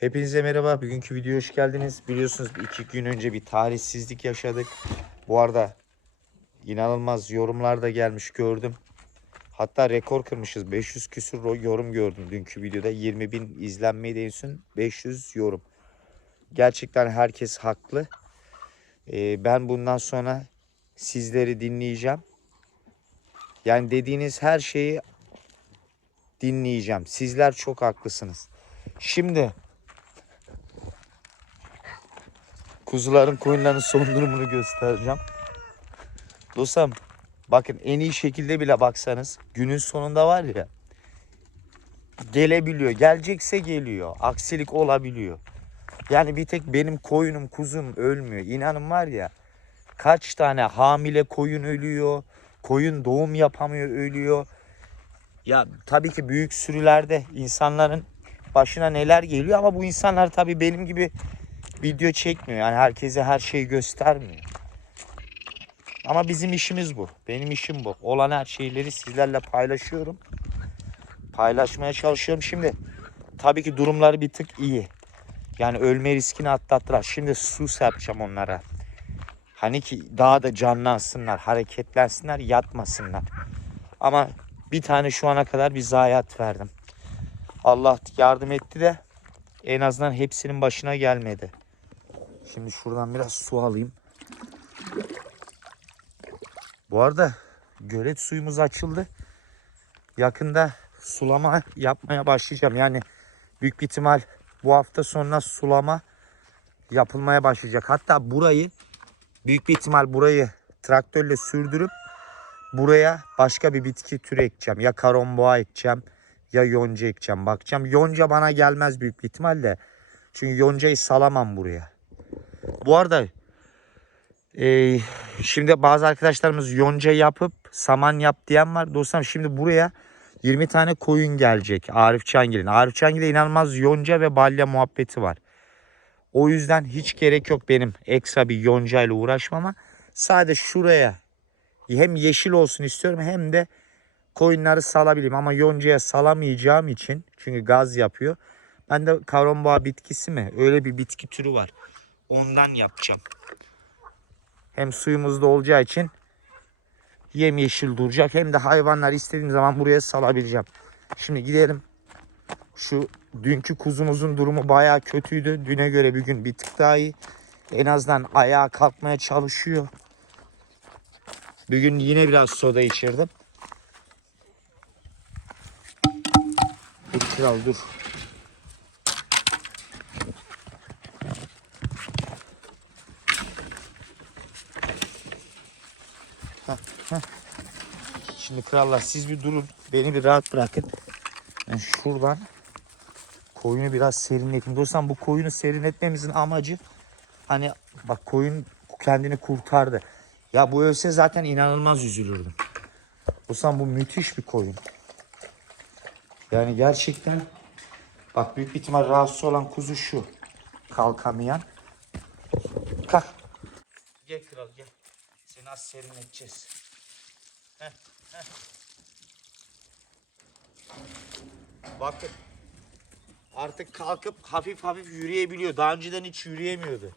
Hepinize merhaba. Bugünkü videoya hoş geldiniz. Biliyorsunuz iki gün önce bir talihsizlik yaşadık. Bu arada inanılmaz yorumlar da gelmiş gördüm. Hatta rekor kırmışız. 500 küsur yorum gördüm dünkü videoda. 20 bin izlenmeyi de en son 500 yorum. Gerçekten herkes haklı. Ee, ben bundan sonra sizleri dinleyeceğim. Yani dediğiniz her şeyi dinleyeceğim. Sizler çok haklısınız. Şimdi kuzuların koyunların son durumunu göstereceğim. Dostum bakın en iyi şekilde bile baksanız günün sonunda var ya gelebiliyor. Gelecekse geliyor. Aksilik olabiliyor. Yani bir tek benim koyunum kuzum ölmüyor. İnanın var ya kaç tane hamile koyun ölüyor. Koyun doğum yapamıyor ölüyor. Ya tabii ki büyük sürülerde insanların başına neler geliyor ama bu insanlar tabii benim gibi video çekmiyor. Yani herkese her şeyi göstermiyor. Ama bizim işimiz bu. Benim işim bu. Olan her şeyleri sizlerle paylaşıyorum. Paylaşmaya çalışıyorum. Şimdi tabii ki durumları bir tık iyi. Yani ölme riskini atlattılar. Şimdi sus yapacağım onlara. Hani ki daha da canlansınlar, hareketlensinler, yatmasınlar. Ama bir tane şu ana kadar bir zayiat verdim. Allah yardım etti de en azından hepsinin başına gelmedi. Şimdi şuradan biraz su alayım. Bu arada gölet suyumuz açıldı. Yakında sulama yapmaya başlayacağım. Yani büyük bir ihtimal bu hafta sonuna sulama yapılmaya başlayacak. Hatta burayı büyük bir ihtimal burayı traktörle sürdürüp buraya başka bir bitki türü ekeceğim. Ya karomboğa ekeceğim ya yonca ekeceğim. Bakacağım. Yonca bana gelmez büyük bir ihtimalle. Çünkü yoncayı salamam buraya. Bu arada e, şimdi bazı arkadaşlarımız yonca yapıp saman yap diyen var. Dostum şimdi buraya 20 tane koyun gelecek Arif Çangil'in. Arif Çangil'e inanılmaz yonca ve balya muhabbeti var. O yüzden hiç gerek yok benim ekstra bir yonca ile uğraşmama. Sadece şuraya hem yeşil olsun istiyorum hem de koyunları salabileyim. Ama yoncaya salamayacağım için çünkü gaz yapıyor. Ben de kavromboğa bitkisi mi? Öyle bir bitki türü var. Ondan yapacağım. Hem suyumuzda olacağı için yem yeşil duracak. Hem de hayvanlar istediğim zaman buraya salabileceğim. Şimdi gidelim. Şu dünkü kuzumuzun durumu bayağı kötüydü. Düne göre bir gün bir tık daha iyi. En azından ayağa kalkmaya çalışıyor. Bugün yine biraz soda içirdim. Dur kral dur. Şimdi krallar siz bir durun. Beni bir rahat bırakın. Ben şuradan koyunu biraz serinleteyim. Dostum bu koyunu serinletmemizin amacı hani bak koyun kendini kurtardı. Ya bu ölse zaten inanılmaz üzülürdüm. Dostum bu müthiş bir koyun. Yani gerçekten bak büyük ihtimal rahatsız olan kuzu şu. Kalkamayan. Kalk. Gel kral gel. Seni az serinleteceğiz. Heh. Bakın. Artık kalkıp hafif hafif yürüyebiliyor. Daha önceden hiç yürüyemiyordu.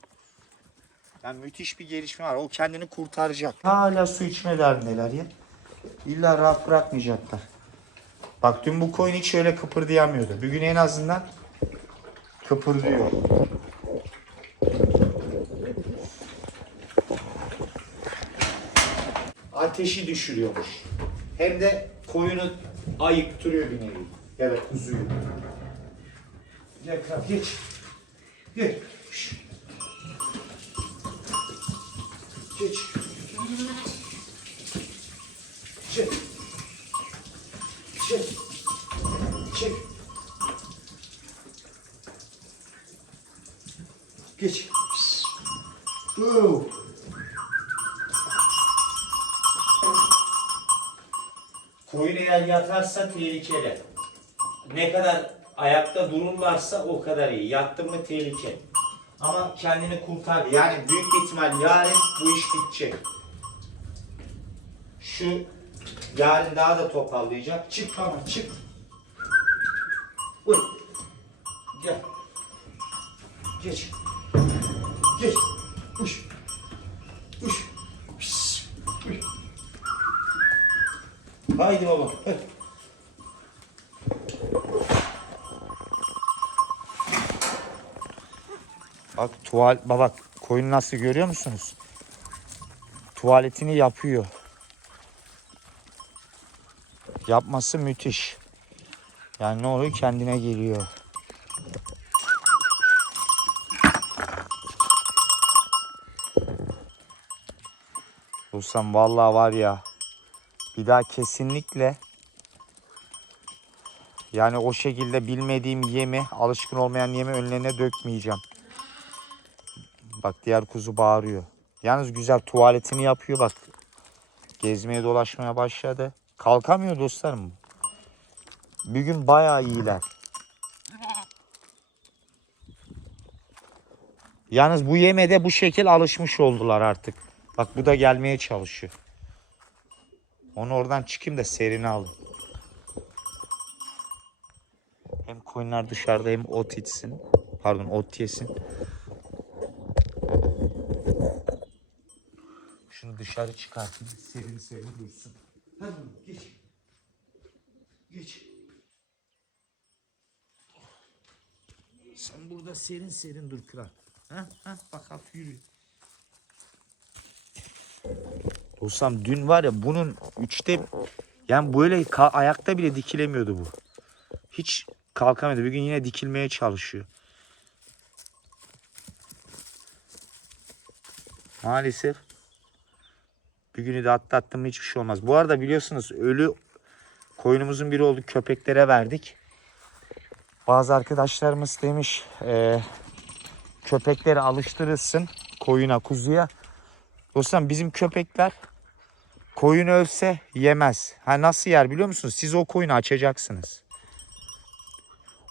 Yani müthiş bir gelişme var. O kendini kurtaracak. Hala su içme derdindeler ya. İlla rahat bırakmayacaklar. Bak dün bu koyun hiç öyle kıpırdayamıyordu. Bugün en azından kıpırdıyor. Ateşi düşürüyormuş. Hem de koyunu ayıktırıyor bir nevi. Da kuzuyu. Gel kral geç. Gel. Şş. Geç. Çek. Çek. Çek. Geç. Pis. Koyun eğer yatarsa tehlikeli. Ne kadar ayakta dururlarsa o kadar iyi. Yattı mı tehlike. Ama kendini kurtardı. Yani büyük ihtimal yarın bu iş bitecek. Şu yarın daha da toparlayacak. Çık tamam çık. Uy. Gel. Geç. Geç. Haydi baba. Bak tuval baba koyun nasıl görüyor musunuz? Tuvaletini yapıyor. Yapması müthiş. Yani ne oluyor kendine geliyor. Dostum vallahi var ya bir daha kesinlikle yani o şekilde bilmediğim yemi, alışkın olmayan yemi önlerine dökmeyeceğim. Bak diğer kuzu bağırıyor. Yalnız güzel tuvaletini yapıyor bak. Gezmeye dolaşmaya başladı. Kalkamıyor dostlarım. Bir gün bayağı iyiler. Yalnız bu yeme de bu şekil alışmış oldular artık. Bak bu da gelmeye çalışıyor. Onu oradan çıkayım da serini alın. Hem koyunlar dışarıda hem ot içsin. Pardon ot yesin. Şunu dışarı çıkartayım. Serin serin dursun. Hadi geç. Geç. Sen burada serin serin dur kral. Ha, ha, bak hafif yürü. Dostum dün var ya bunun üçte yani böyle ayakta bile dikilemiyordu bu. Hiç kalkamıyordu. Bir gün yine dikilmeye çalışıyor. Maalesef bir günü de atlattım hiçbir şey olmaz. Bu arada biliyorsunuz ölü koyunumuzun biri oldu köpeklere verdik. Bazı arkadaşlarımız demiş e, köpekleri alıştırırsın koyuna kuzuya. Dostum bizim köpekler koyun ölse yemez. Ha nasıl yer biliyor musunuz? Siz o koyunu açacaksınız.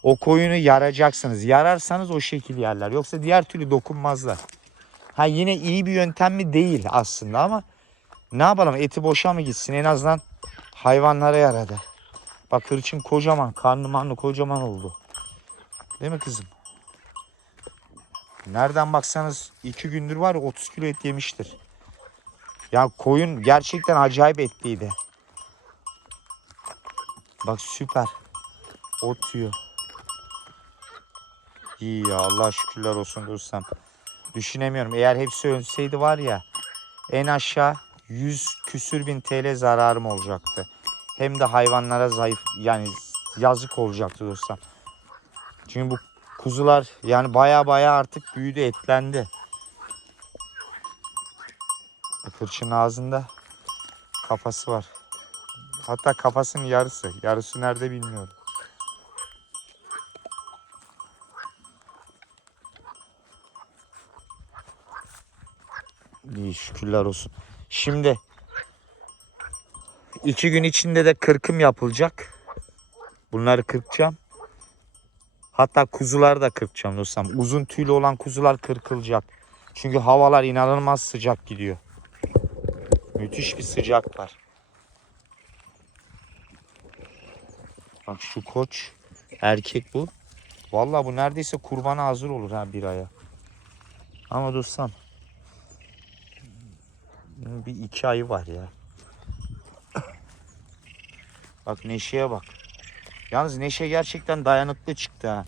O koyunu yaracaksınız. Yararsanız o şekil yerler. Yoksa diğer türlü dokunmazlar. Ha yine iyi bir yöntem mi değil aslında ama ne yapalım eti boşa mı gitsin en azından hayvanlara yaradı. Bak hırçın kocaman karnı marnı kocaman oldu. Değil mi kızım? Nereden baksanız iki gündür var ya 30 kilo et yemiştir. Ya koyun gerçekten acayip etliydi. Bak süper. Ot yiyor. İyi ya Allah şükürler olsun dostum. Düşünemiyorum. Eğer hepsi ölseydi var ya en aşağı 100 küsür bin TL zararım olacaktı. Hem de hayvanlara zayıf yani yazık olacaktı dostum. Çünkü bu kuzular yani baya baya artık büyüdü etlendi. Bak Hırçın ağzında kafası var. Hatta kafasının yarısı. Yarısı nerede bilmiyorum. İyi şükürler olsun. Şimdi iki gün içinde de kırkım yapılacak. Bunları kırpacağım. Hatta kuzuları da kırpacağım dostum. Uzun tüylü olan kuzular kırkılacak. Çünkü havalar inanılmaz sıcak gidiyor. Müthiş bir sıcak var. Bak şu koç erkek bu. Vallahi bu neredeyse kurbana hazır olur ha bir aya. Ama dostum bir iki ayı var ya. Bak Neşe'ye bak. Yalnız Neşe gerçekten dayanıklı çıktı ha.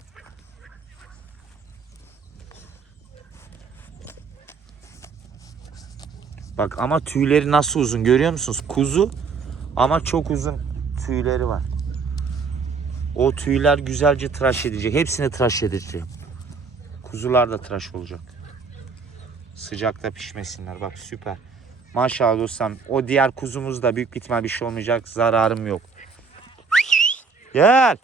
Bak ama tüyleri nasıl uzun görüyor musunuz? Kuzu ama çok uzun tüyleri var. O tüyler güzelce tıraş edecek. Hepsini tıraş edeceğim. Kuzular da tıraş olacak. Sıcakta pişmesinler. Bak süper. Maşallah dostum. O diğer kuzumuz da büyük ihtimal bir şey olmayacak. Zararım yok. Gel.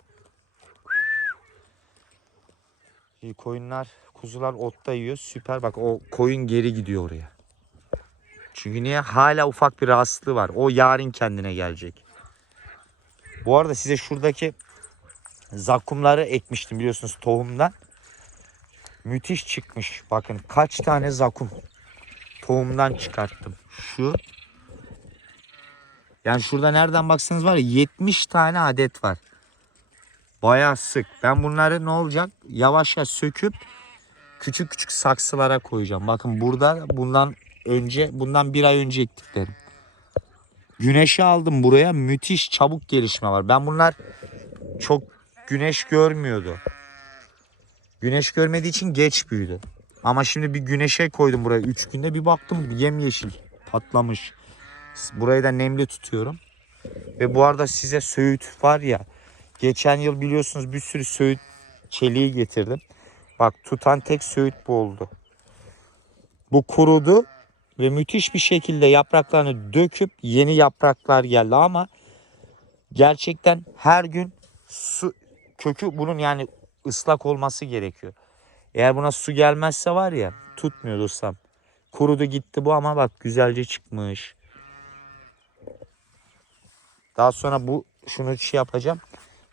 İyi koyunlar, kuzular otta yiyor. Süper. Bak o koyun geri gidiyor oraya. Çünkü niye? Hala ufak bir rahatsızlığı var. O yarın kendine gelecek. Bu arada size şuradaki zakkumları ekmiştim biliyorsunuz tohumdan. Müthiş çıkmış. Bakın kaç tane zakum tohumdan çıkarttım. Şu. Yani şurada nereden baksanız var ya 70 tane adet var. Bayağı sık. Ben bunları ne olacak? Yavaş yavaş söküp küçük küçük saksılara koyacağım. Bakın burada bundan önce bundan bir ay önce ektiklerim. Güneşi aldım buraya müthiş çabuk gelişme var. Ben bunlar çok güneş görmüyordu. Güneş görmediği için geç büyüdü. Ama şimdi bir güneşe koydum buraya 3 günde bir baktım yemyeşil patlamış. Burayı da nemli tutuyorum. Ve bu arada size söğüt var ya geçen yıl biliyorsunuz bir sürü söğüt çeliği getirdim. Bak tutan tek söğüt bu oldu. Bu kurudu ve müthiş bir şekilde yapraklarını döküp yeni yapraklar geldi ama gerçekten her gün su kökü bunun yani ıslak olması gerekiyor. Eğer buna su gelmezse var ya tutmuyor dostum. Kurudu gitti bu ama bak güzelce çıkmış. Daha sonra bu şunu şey yapacağım.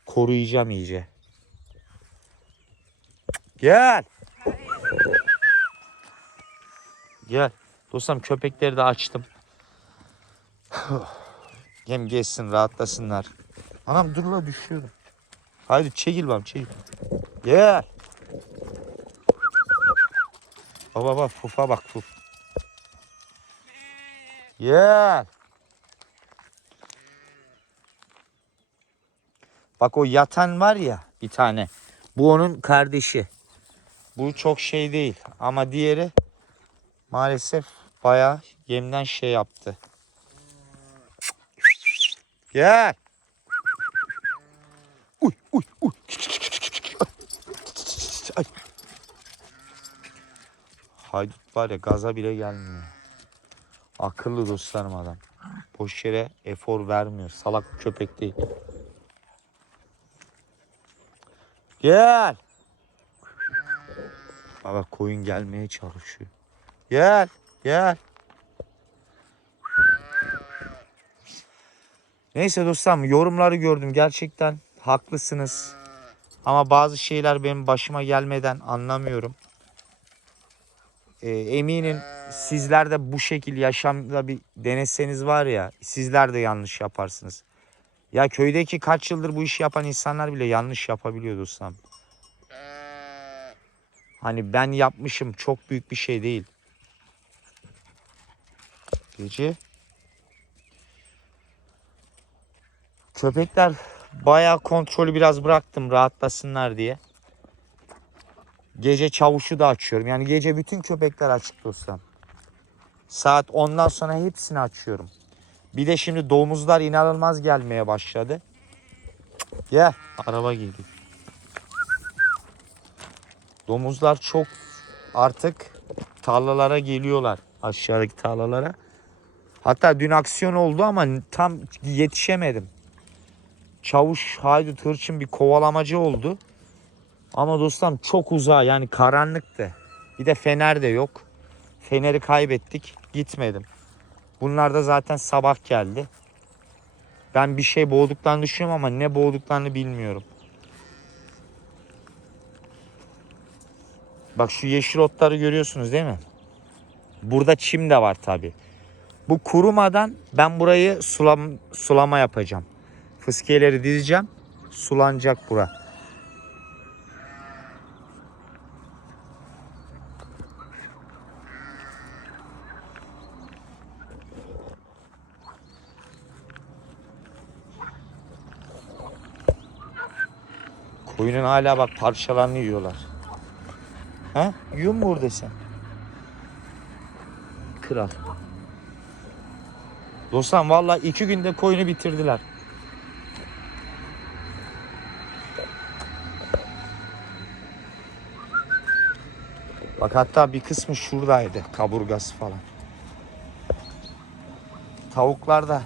Koruyacağım iyice. Gel. Gel. Dostum köpekleri de açtım. Hem geçsin rahatlasınlar. Anam dur la düşüyorum. Haydi çekil bam çekil. Gel. Baba bak fufa bak fuf. Gel. Bak o yatan var ya bir tane. Bu onun kardeşi. Bu çok şey değil ama diğeri maalesef bayağı yemden şey yaptı. Gel. Uy uy uy. Ay. Haydut var ya gaza bile gelmiyor. Akıllı dostlarım adam. Boş yere efor vermiyor. Salak bir köpek değil. Gel. Baba koyun gelmeye çalışıyor. Gel. Gel. Neyse dostlarım yorumları gördüm. Gerçekten haklısınız. Ama bazı şeyler benim başıma gelmeden anlamıyorum. Ee, eminim sizler de bu şekil yaşamda bir deneseniz var ya sizler de yanlış yaparsınız. Ya köydeki kaç yıldır bu işi yapan insanlar bile yanlış yapabiliyor dostum. Hani ben yapmışım çok büyük bir şey değil. Gece. Köpekler bayağı kontrolü biraz bıraktım rahatlasınlar diye. Gece çavuşu da açıyorum. Yani gece bütün köpekler açık dostum. Saat 10'dan sonra hepsini açıyorum. Bir de şimdi domuzlar inanılmaz gelmeye başladı. Gel araba geliyor. Domuzlar çok artık tarlalara geliyorlar. Aşağıdaki tarlalara. Hatta dün aksiyon oldu ama tam yetişemedim. Çavuş haydut hırçın bir kovalamacı oldu. Ama dostum çok uzağa yani karanlıktı. Bir de fener de yok. Feneri kaybettik. Gitmedim. Bunlar da zaten sabah geldi. Ben bir şey boğduklarını düşünüyorum ama ne boğduklarını bilmiyorum. Bak şu yeşil otları görüyorsunuz değil mi? Burada çim de var tabi. Bu kurumadan ben burayı sulam, sulama yapacağım. Fıskiyeleri dizeceğim. Sulanacak bura. Koyunun hala bak parçalarını yiyorlar. Ha? Yiyor mu burada sen? Kral. Dostum valla iki günde koyunu bitirdiler. Bak hatta bir kısmı şuradaydı. Kaburgası falan. Tavuklar da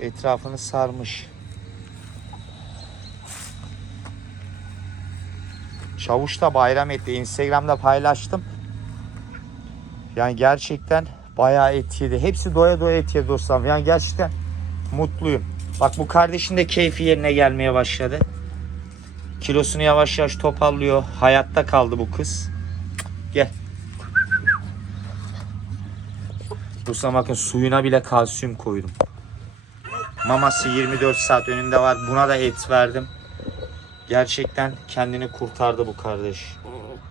etrafını sarmış. Çavuş da bayram etti. Instagram'da paylaştım. Yani gerçekten bayağı et yedi. Hepsi doya doya et yedi dostlarım. Yani gerçekten mutluyum. Bak bu kardeşin de keyfi yerine gelmeye başladı. Kilosunu yavaş yavaş toparlıyor. Hayatta kaldı bu kız. Gel. Dostlarım bakın suyuna bile kalsiyum koydum. Maması 24 saat önünde var. Buna da et verdim. Gerçekten kendini kurtardı bu kardeş.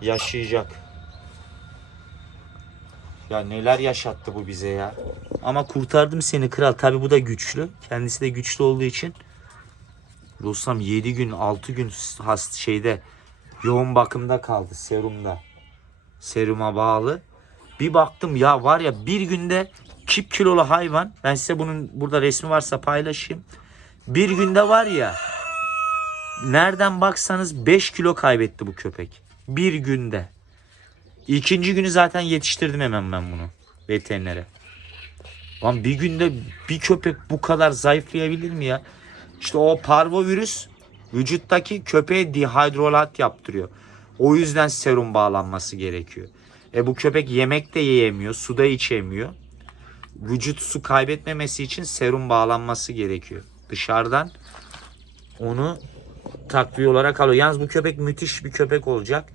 Yaşayacak. Ya neler yaşattı bu bize ya. Ama kurtardım seni kral. Tabi bu da güçlü. Kendisi de güçlü olduğu için. Dostum 7 gün 6 gün hast şeyde yoğun bakımda kaldı serumda. Seruma bağlı. Bir baktım ya var ya bir günde kip kilolu hayvan. Ben size bunun burada resmi varsa paylaşayım. Bir günde var ya nereden baksanız 5 kilo kaybetti bu köpek. Bir günde. İkinci günü zaten yetiştirdim hemen ben bunu veterinere. Lan bir günde bir köpek bu kadar zayıflayabilir mi ya? İşte o parvovirüs vücuttaki köpeğe dihidrolat yaptırıyor. O yüzden serum bağlanması gerekiyor. E bu köpek yemek de yiyemiyor, su da içemiyor. Vücut su kaybetmemesi için serum bağlanması gerekiyor. Dışarıdan onu takviye olarak alıyor. Yalnız bu köpek müthiş bir köpek olacak.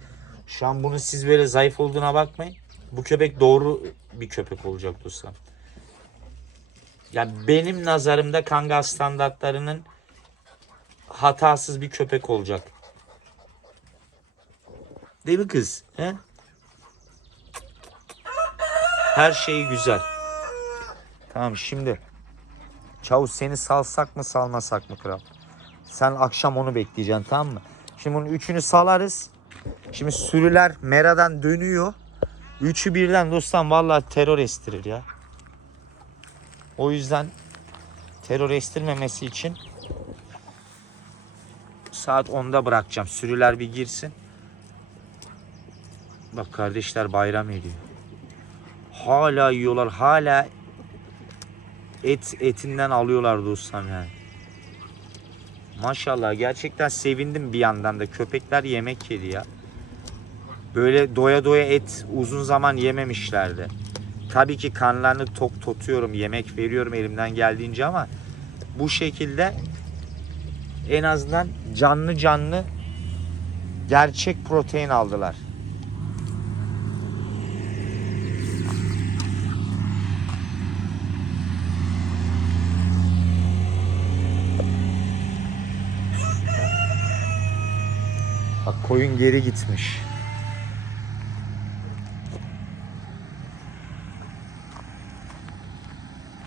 Şu an bunu siz böyle zayıf olduğuna bakmayın. Bu köpek doğru bir köpek olacak dostum. Yani benim nazarımda Kangal standartlarının hatasız bir köpek olacak. Değil mi kız? He? Her şeyi güzel. Tamam şimdi. Çavuş seni salsak mı salmasak mı kral? Sen akşam onu bekleyeceksin tamam mı? Şimdi bunun üçünü salarız. Şimdi sürüler meradan dönüyor. Üçü birden dostum vallahi terör estirir ya. O yüzden terör estirmemesi için saat 10'da bırakacağım. Sürüler bir girsin. Bak kardeşler bayram ediyor. Hala yiyorlar. Hala et etinden alıyorlar dostum yani. Maşallah gerçekten sevindim bir yandan da. Köpekler yemek yedi ya. Böyle doya doya et uzun zaman yememişlerdi. Tabii ki kanlarını tok tutuyorum, yemek veriyorum elimden geldiğince ama bu şekilde en azından canlı canlı gerçek protein aldılar. Koyun geri gitmiş.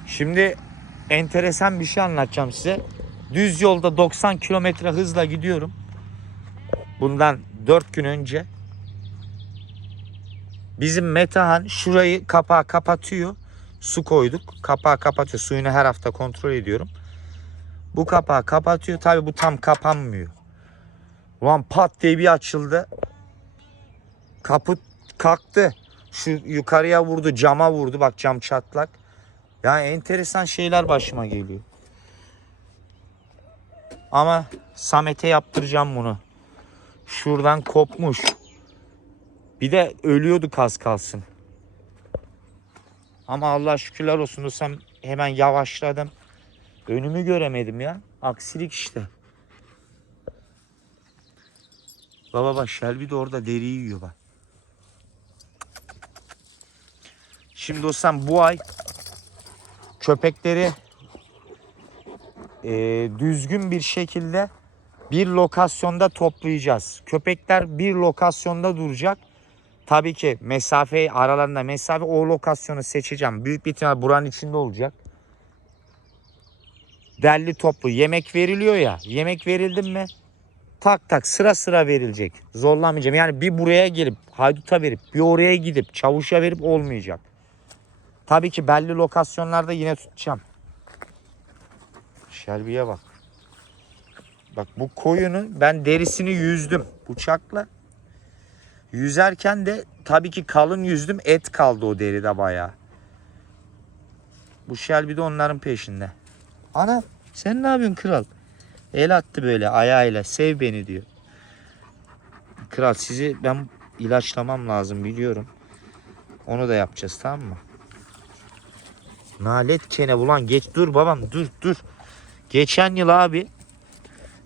Şimdi enteresan bir şey anlatacağım size. Düz yolda 90 kilometre hızla gidiyorum. Bundan 4 gün önce. Bizim Metahan şurayı kapağı kapatıyor. Su koyduk. Kapağı kapatıyor. Suyunu her hafta kontrol ediyorum. Bu kapağı kapatıyor. Tabi bu tam kapanmıyor. Ulan pat diye bir açıldı. Kaput kalktı. Şu yukarıya vurdu, cama vurdu. Bak cam çatlak. Yani enteresan şeyler başıma geliyor. Ama Samet'e yaptıracağım bunu. Şuradan kopmuş. Bir de ölüyordu kas kalsın. Ama Allah şükürler olsun sen hemen yavaşladım. Önümü göremedim ya. Aksilik işte. Baba bak Shelby de orada deriyi yiyor bak. Şimdi dostum bu ay köpekleri e, düzgün bir şekilde bir lokasyonda toplayacağız. Köpekler bir lokasyonda duracak. Tabii ki mesafeyi aralarında mesafe o lokasyonu seçeceğim. Büyük bir ihtimal buranın içinde olacak. Derli toplu yemek veriliyor ya. Yemek verildi mi tak tak sıra sıra verilecek. Zorlamayacağım. Yani bir buraya gelip hayduta verip bir oraya gidip çavuşa verip olmayacak. Tabii ki belli lokasyonlarda yine tutacağım. Şelbiye bak. Bak bu koyunu ben derisini yüzdüm bıçakla. Yüzerken de tabii ki kalın yüzdüm. Et kaldı o deride bayağı. Bu Shelby de onların peşinde. Ana sen ne yapıyorsun kral? El attı böyle ayağıyla. Sev beni diyor. Kral sizi ben ilaçlamam lazım biliyorum. Onu da yapacağız tamam mı? Nalet kene ulan geç dur babam dur dur. Geçen yıl abi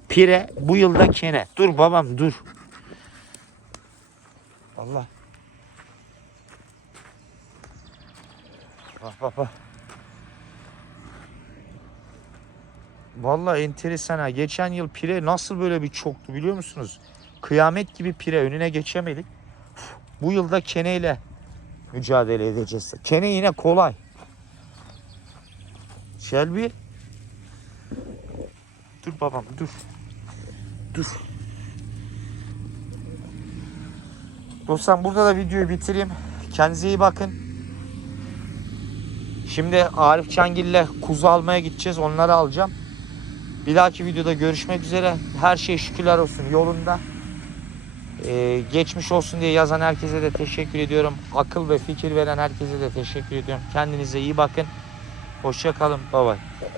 pire bu yılda kene. Dur babam dur. Allah. Bak bak bak. Vallahi enteresan ha. Geçen yıl pire nasıl böyle bir çoktu biliyor musunuz? Kıyamet gibi pire önüne geçemedik. Bu yılda keneyle mücadele edeceğiz. Kene yine kolay. Shelby. Dur babam dur. Dur. Dostlar burada da videoyu bitireyim. Kendinize iyi bakın. Şimdi Arif Çangil'le kuzu almaya gideceğiz. Onları alacağım. Bir dahaki videoda görüşmek üzere. Her şey şükürler olsun yolunda. Ee, geçmiş olsun diye yazan herkese de teşekkür ediyorum. Akıl ve fikir veren herkese de teşekkür ediyorum. Kendinize iyi bakın. Hoşça kalın. Bye bye.